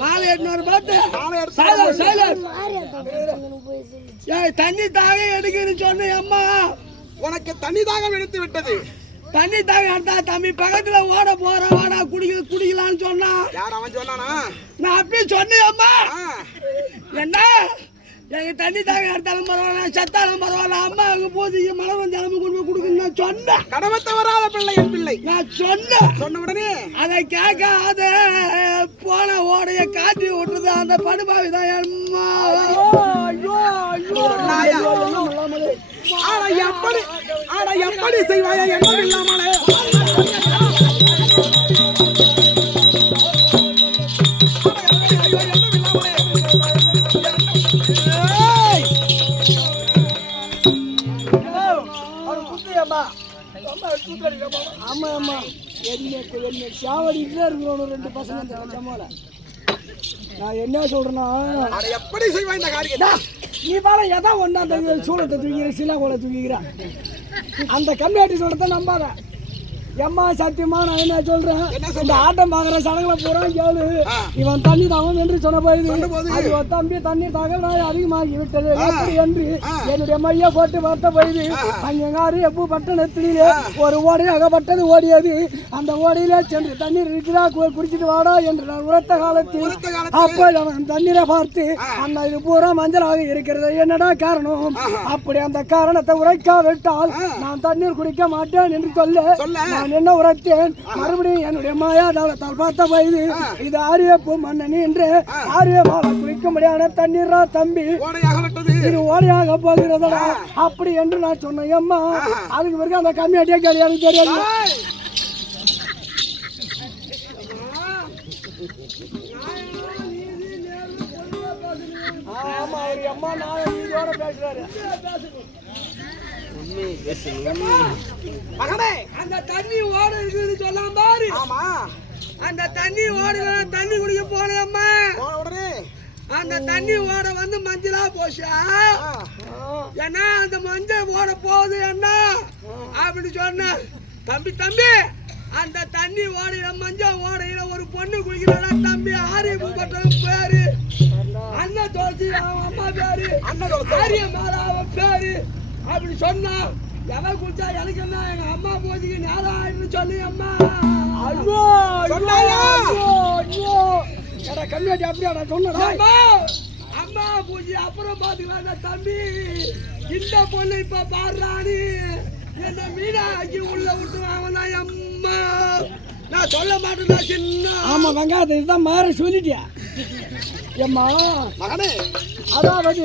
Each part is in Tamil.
மாலை 800 பார்த்து தண்ணி தாக எடுக்குன்னு சொன்ன அம்மா. உனக்கு தண்ணி தாகம் எடுத்து விட்டது. தண்ணி தாக எடுத்தா தம்பி பக்கத்துல ஓட போற வாடா குடிக்கலான்னு சொன்னா. யார் அவன் சொன்னானா? நான் அப்படியே சொன்னேன் அம்மா. என்ன எங்க தண்ணி தாக எடுத்தாலும் பரவாயில்ல, செத்தாலும் பரவாயில்ல, அம்மா அவங்க பூஜைக்கு மழை வந்து அளவு கொண்டு போய் கொடுக்கணும்னு சொன்னேன். கடமை தவறாத பிள்ளை என் பிள்ளை. நான் சொன்னேன். சொன்ன உடனே அதை கேட்காத போன ஓடைய காட்டி விட்டுறது அந்த படுபாவி தான் அம்மா. எப்படி செய்வாயா என்ன இல்லாமலே? ஆமா ஆமா என்ன சாவடிட்டு இருக்கணும் 2 பசங்க. நான் என்ன சொல்றேன்னா எப்படி செய்வா இந்த காரியம்? நீ பாரு எதா ஒன்னா சூழத்தை தூக்கிற சில கோலை தூக்கிக்கிற அந்த கம்மியாட்டி சொல்றத நம்பாத. எம்மா சத்தியமா நான் என்ன சொல்றேன், இந்த ஆட்டம் பாக்குற சடங்குல பூரா கேளு. இவன் தண்ணி தாகம் என்று சொன்ன போயுது தம்பி தண்ணி தாகம் அதிகமாகி விட்டது என்று என்னுடைய மைய போட்டு வார்த்த போயுது. அங்காரு எப்போ பட்டணத்திலே ஒரு ஓடை அகப்பட்டது ஓடியது. அந்த ஓடையிலே சென்று தண்ணீர் இருக்கிறா குடிச்சிட்டு வாடா என்று நான் உரத்த காலத்தில் அப்போ அவன் தண்ணீரை பார்த்து அண்ணா இது பூரா மஞ்சளாக இருக்கிறது, என்னடா காரணம்? அப்படி அந்த காரணத்தை உரைக்காவிட்டால் நான் தண்ணீர் குடிக்க மாட்டேன் என்று சொல்ல நான் என்ன உரைத்தேன். மறுபடியும் என்னுடைய மாயா தாளத்தால் பார்த்த போது இது ஆரியப்பு மன்னனி என்று ஆரிய மாலை குளிக்க முடியாத தண்ணீரா தம்பி, இது ஓடையாக போகிறதா அப்படி என்று நான் சொன்னேன். அம்மா அதுக்கு பிறகு அந்த கம்மியாட்டியே கிடையாது தெரியாது. ஆமா அவர் அம்மா நான் இதோட பேசுறாரு. அந்த தண்ணி ஓட இருக்குன்னு சொல்லாம பாரு. அந்த தண்ணி ஓட தண்ணி குடிக்க போனேம்மா. அந்த தண்ணி ஓட வந்து மஞ்சளா போச்சா, ஏன்னா அந்த மஞ்சள் ஓட போகுது என்ன அப்படின்னு சொன்ன. தம்பி தம்பி அந்த தண்ணி ஓடையில மஞ்சள் ஓடையில ஒரு பொண்ணு குளிக்கிறா தம்பி. ஆரியப்பட்ட பேரு அண்ணன் தோசி, அவன் அம்மா பேரு ஆரிய மேல அவன் பேரு அப்படி சொன்னா. எவன் குடிச்சா எனக்கு என்ன, எங்க அம்மா போதிக்கு நேரம் ஆயிடுன்னு சொல்லி அம்மா. ஐயோ கம்மியாட்டி அப்படியா நான் சொன்னேன். அம்மா பூஜை அப்புறம் பாத்துக்கலாம் தம்பி. இந்த பொண்ணு இப்ப பாடுறானு என்ன மீனாக்கி உள்ள விட்டுருவாங்க தான் அம்மா. நான் சொல்ல மாட்டேன் சின்ன. ஆமா வெங்காயத்தை இதுதான் மாற சொல்லிட்டியா எம்மா மகனே. அதாவது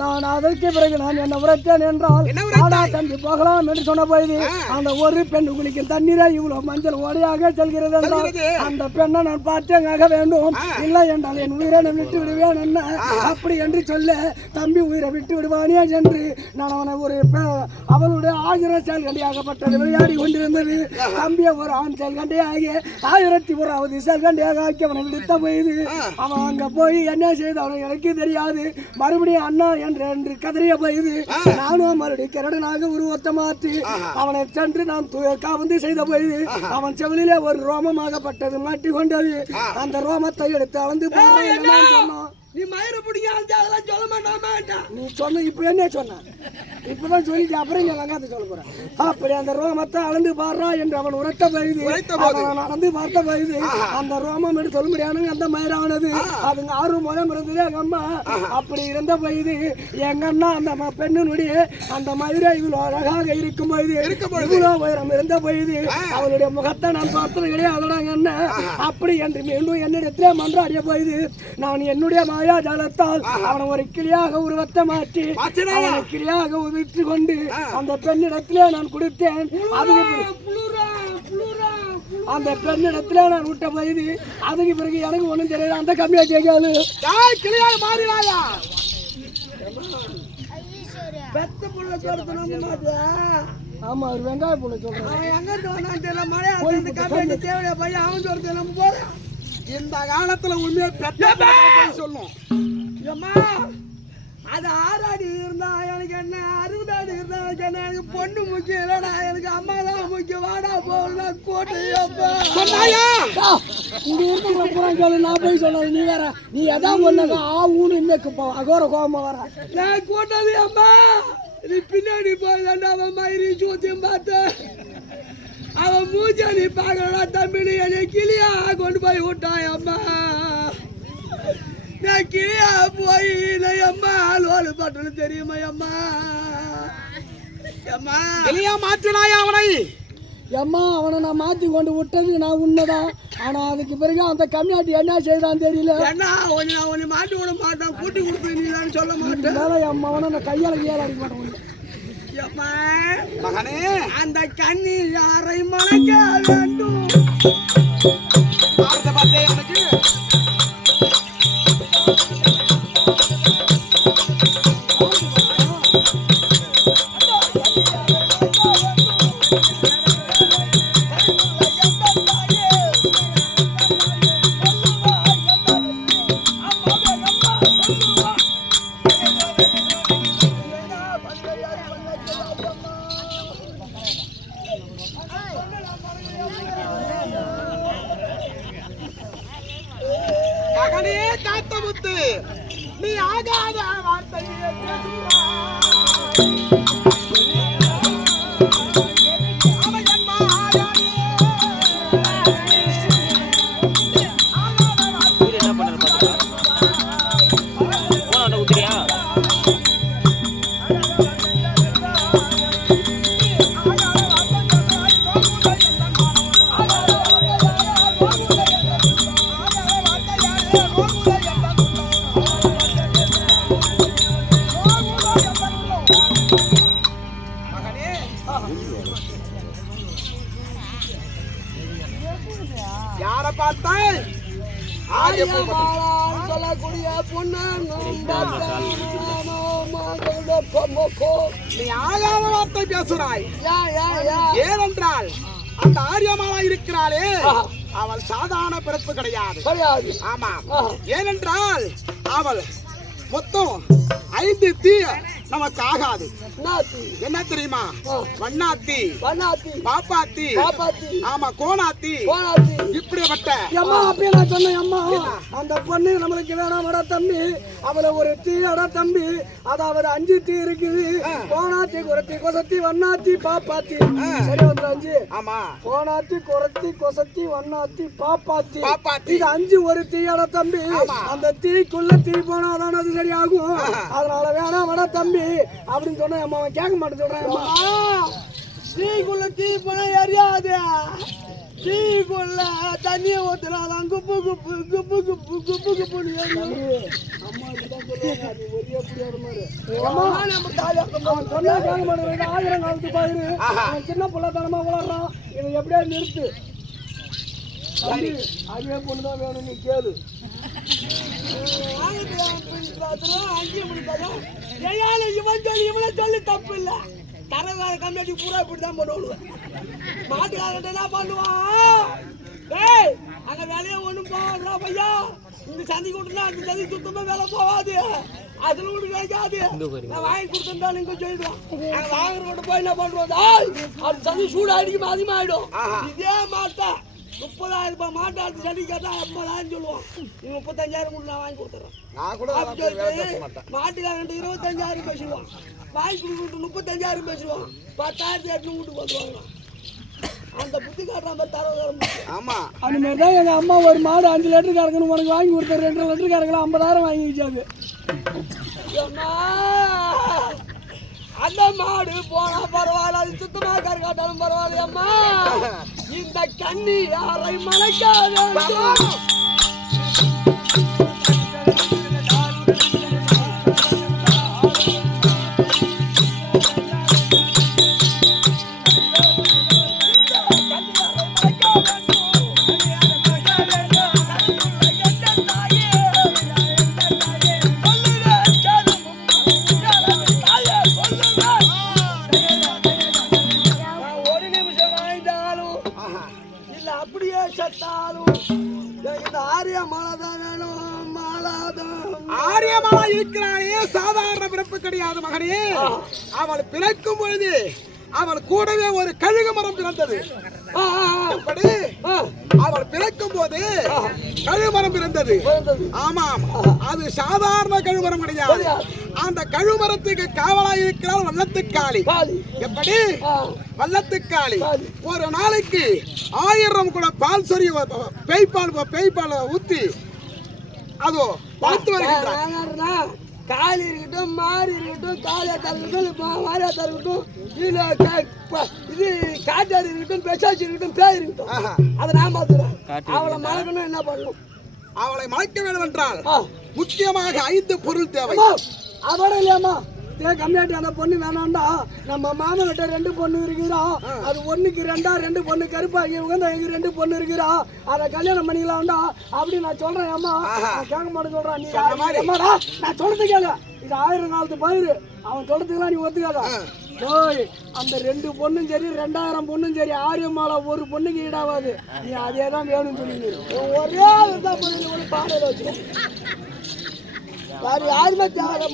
நான் அதற்கு பிறகு நான் என்ன உரைத்தேன் என்றால் ஆடா தம்பி போகலாம் என்று சொன்ன போது அந்த ஒரு பெண் குளிக்கும் தண்ணீரை இவ்வளவு மஞ்சள் ஓடையாக செல்கிறது என்றால் அந்த பெண்ணை நான் பார்த்தேங்க வேண்டும். இல்லை என்றால் என் உயிரை நான் விட்டு விடுவேன் என்ன அப்படி என்று சொல்ல தம்பி உயிரை விட்டு விடுவானே என்று நான் அவனை ஒரு அவளுடைய 1000 செயல்கண்டியாகப்பட்டது விளையாடி கொண்டிருந்தது. தம்பியை ஒரு ஆண் செயல்கண்டியாக 1001வது செயல்கண்டியாக ஆக்கி அவனை விடுத்த போயுது. அவன் அங்க போய் என்ன செய்து அவனை எனக்கு தெரியாது. மறுபடியும் அண்ணா என்று கதறிய போயுது. நானும் மறுபடியும் கிரடனாக உருவத்தை மாற்றி அவனை சென்று நான் காவந்து செய்த போயுது. அவன் செவிலிலே ஒரு ரோமமாகப்பட்டது மாட்டி கொண்டது. அந்த ரோமத்தை எடுத்து அளந்து சொன்னான். நீ மயிறு பிடிக்க அதெல்லாம் சொல்ல மாட்டான். நீ சொன்ன இப்ப என்ன சொன்ன இப்பதான் சொல்லிட்டு அப்புறம் இங்க வெங்காயத்தை சொல்ல போறேன். அப்படி அந்த ரோமத்தை அளந்து பாடுறா என்று அவன் உரைத்த போயுது. அளந்து பார்த்த போயுது. அந்த ரோமம் என்று சொல்ல முடியாதுங்க அந்த மயிரானது. அதுங்க 6 முகம் இருந்தது எங்க அம்மா. அப்படி இருந்த போயுது எங்க அண்ணா அந்த பெண்ணினுடைய அந்த மயிரை இவ்வளவு அழகாக இருக்கும் போயுது இவ்வளவு உயரம் இருந்த போயுது அவளுடைய முகத்தை நான் பார்த்தது கிடையாது என்ன அப்படி என்று மீண்டும் என்னிடத்திலே மன்றாடிய போயுது. நான் என்னுடைய மாயா ஜாலத்தால் அவனை ஒரு கிளியாக உருவத்தை மாற்றி அவனை கிளியாக உதிர்த்து கொண்டு அந்த பெண்ணிடத்திலே நான் கொடுத்தேன். அந்த பெண்ணிடத்திலே நான் விட்ட போயுது. அதுக்கு பிறகு எனக்கு ஒண்ணும் தெரியாது. அந்த கம்மியா கேட்காது கிளியாக மாறினாயா பெத்த புள்ள சொல்றது நம்ப மாட்டியா? ஆமா ஒரு வெங்காய புள்ள சொல்றேன். எங்க தெரியல மழையா கம்மியாட்டி தேவையா பையன் அவன் சொல்றது நம்ம போறோம். இந்த காலத்துல உண்மையை சொல்லும். அது 6 அடி இருந்தா எனக்கு என்ன, 60 அடி இருந்தா எனக்கு என்ன, எனக்கு பொண்ணு முக்கியம் இல்லடா, எனக்கு அம்மா தான் முக்கியம். வாடா போகல கோட்டையப்பா சொன்னாயா? இங்க இருக்கிற பூரா கேளு, நான் போய் சொன்னது நீ வேற. நீ எதாவது ஒண்ணு ஊனு இன்னைக்கு அகோர கோபமா வர. நான் கோட்டது அம்மா. நீ பின்னாடி போய் அவன் மயிரி சூத்தியும் பார்த்து அவன் மூஞ்ச நீ பார்க்கலடா தம்பி. என்னை கிளியா கொண்டு போய் விட்டான் அம்மா. நான் கிளியா போய் நான் அம்மா ஆள்வாள் பட்டனு தெரியுமா அம்மா? அம்மா எலியா மாற்றினாயா அவனை? அம்மா அவனை நான் மாற்றி கொண்டு விட்டது நான் உண்மைதான். ஆனா அதுக்கு பிறகு அந்த கம்யூனிட்டி என்ன செய்தான்னு தெரியல. என்ன நான் உன்னை மாட்டி விட மாட்டேன், கூட்டி கொடுத்து நீ சொல்ல மாட்டேன். அம்மா அவனை நான் கையால அடிக்க மாட்டேன். அம்மா மகனே, அந்த கண்ணி யாரை மணக்க வேண்டும்? பார்த்தே எனக்கு மகனே காத்தமுத்து, நீ ஆகாத வார்த்தையை யார பார்த்தாய்? சொல்லக்கூடிய பொண்ணு நீ ஆகாத வார்த்தை பேசுறாய். ஏனென்றால் அந்த ஆரியமாலா இருக்கிறாளே, அவள் சாதாரண பிறப்பு கிடையாது. ஆமா, ஏனென்றால் அவள் மொத்தம் 5 தீ நமக்கு ஆகாது. என்ன தெரியுமா? வண்ணாத்தி, பாப்பாத்தி, ஆமா கோணாத்தி, இப்படிப்பட்ட அம்மா அப்படியே நான் சொன்னேன். அம்மா அந்த பொண்ணு நம்மளுக்கு வேணாமடா தம்பி, அவளை ஒரு தீயடா தம்பி. அதாவது 5 தீ இருக்குது. கோணாத்தி, குரத்தி, கொசத்தி, வண்ணாத்தி, பாப்பாத்தி. சரி வந்து 5. ஆமா, கோணாத்தி, குரத்தி, கொசத்தி, வண்ணாத்தி, பாப்பாத்தி. பாப்பாத்தி இது 5 ஒரு தீயடா தம்பி. அந்த தீக்குள்ள தீ போனாதான் அது சரியாகும். அதனால வேணாமடா தம்பி அப்படின்னு சொன்ன அம்மா கேட்க மாட்டேன் சொல்றேன். தீக்குள்ள தீ போன எரியாது. தீக்குள்ள தண்ணியை ஊத்தினாலும் குப்பு குப்பு குப்பு குப்பு குப்பு குப்புன்னு எரியும். அம்மா இப்படிதான் சொல்லுவாங்க. நீ ஒரே அப்படியே வருமாறு. அவன் சொன்னா கேட்க மாட்டேன். 1000 காலத்து பாயிரு. அவன் சின்ன பிள்ளைத்தனமா வளர்றான். இவன் எப்படியா நிறுத்து. அதே பொண்ணுதான் வேணும், நீ கேளு. இவனை சொல்லி தப்பு இல்ல. தரகார கம்யூனிட்டி பூரா இப்படிதான் பண்ணுவாங்க. மாட்டுக்காரன் என்ன பண்ணுவான்? டேய் அங்க வேலையை ஒண்ணும் போடுறா பையா. இந்த சந்தி கொடுத்தா அந்த சந்தி சுத்தமா வேலை போகாது. அதுல கூட கிடைக்காது. நான் வாங்கி கொடுத்தா நீங்க சொல்லிடுவோம். நாங்க வாங்குற கொண்டு போய் என்ன பண்றோம்? அது சந்தி சூடு அடிக்கும் அதிகமாயிடும். இதே மாட்டா 30,000 ரூபாய் மாட்டாடு சரி கேட்டா 50,000 சொல்லுவான். நீ 35,000 கூட நான் வாங்கி கொடுத்துறேன். மாட்டுக்காரன் 25,000 பேசுவான். வாங்கி கொடுத்து 35,000 பேசுவான். 10,800 வீட்டுக்கு வந்துருவாங்க. அந்த புத்தி காட்டுற மாதிரி தரவு. ஆமா, அந்த மாதிரி தான் எங்க அம்மா ஒரு மாடு 5 லிட்டர் கறக்கணும் உனக்கு வாங்கி கொடுத்தாரு. 2 லிட்டர் கறக்கலாம் 50,000 வாங்கி வச்சாது. அந்த மாடு போனா பரவாயில்ல, அது சுத்தமா கறக்காட்டாலும் பரவாயில்ல. அம்மா இந்த கண்ணி யாரை மலைக்காத ஆரியமாலா இருக்கிறானே சாதாரண பிறப்பு கிடையாது மகனே. அவள் பிறக்கும் பொழுது அவள் கூடவே ஒரு கழுகு மரம் பிறந்தது. எப்படி? அவள் பிறக்கும் போது கழுமரம் பிறந்தது. ஆமாம், அது சாதாரண கழுமரம் கிடையாது. அந்த கழுமரத்துக்கு காவலாக இருக்கிறாள் வல்லத்துக்காளி. எப்படி? வல்லத்துக்காளி ஒரு நாளைக்கு 1000 குடம் பால் சொறி பேய்பால் ஊத்தி அதோ பார்த்து வருகின்றார். காலி இருக்கட்டும், மாறி இருக்கட்டும், காலியாத்தா இருக்கட்டும், மாரியாத்தா இருக்கட்டும், இது காட்டாரி இருக்கட்டும், பெசாச்சி இருக்கட்டும், பேய் இருக்கட்டும், அதை நான் பார்த்துக்கிறேன். அவளை மறக்கணும், என்ன பண்ணணும்? அவளை மறைக்க வேண்டும் என்றால் முக்கியமாக 5 பொருள் தேவை. அதோட இல்லையாம்மா, கம்மியாட்டி அந்த பொண்ணு வேணாண்டா. நம்ம மாமன் கிட்ட 2 பொண்ணு இருக்குறா. அது 1க்கு 2 பொண்ணு கருப்பாகி உகந்த 2 பொண்ணு இருக்குறா. அதை கல்யாணம் பண்ணிக்கலாம்டா அப்படி நான் சொல்றேன். அம்மா கேட்க மாட்டேன் சொல்றான். நீ அம்மாடா, நான் சொல்றது கேளு. இது 1000 காலத்து பயிர். அவன் சொல்றதுக்கெல்லாம் நீ ஒத்துக்காதா? ஓய், அந்த 2 பொண்ணும் சரி, 2000 பொண்ணும் சரி, ஆரியமாலா ஒரு பொண்ணுக்கு ஈடாவாது. நீ அதே தான் வேணும்னு சொல்லி ஒரே தான் பொண்ணு பாடையில வச்சு யாருமே தேவை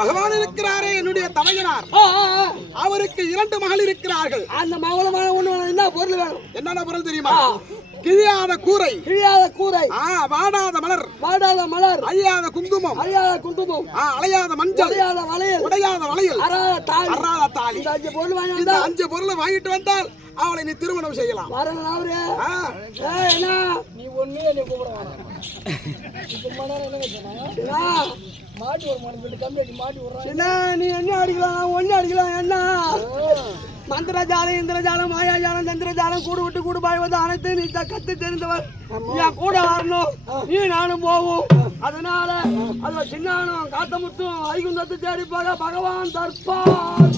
பகவான் இருக்கிறாரே என்னுடைய தமையனார். அவருக்கு 2 மகள் இருக்கிறார்கள். அந்த மகள ஒண்ணு என்ன பொருள் வேணும்? என்னென்ன பொருள் தெரியுமா? கிழியாத கூரை, வாடாத மலர், அழியாத குங்குமம், அலையாத மஞ்சள், உடையாத வளையல், அறாத தாலி. இந்த 5 பொருளை வாங்கிட்டு வந்தால் அவளை நீ திருமணம் செய்யலாம். நீ ஒண்ணு என்னை கூப்பிட மாட்டி ஒரு மணி கம்பெனி மாட்டி விடுறான். நீ என்ன அடிக்கலாம், ஒன்னு அடிக்கலாம். என்ன மந்திரஜாலம், இந்திரஜாலம், மாயாஜாலம், சந்திரஜாலம், கூடு விட்டு கூடு பாய்வது அனைத்து நீ கத்து தெரிந்தவர். என் கூட வரணும், நீ நானும் போவோம். அதனால அதுல சின்னானும் காத்தமுத்தும் ஐகுந்தத்தை தேடி போக பகவான் தற்பார்.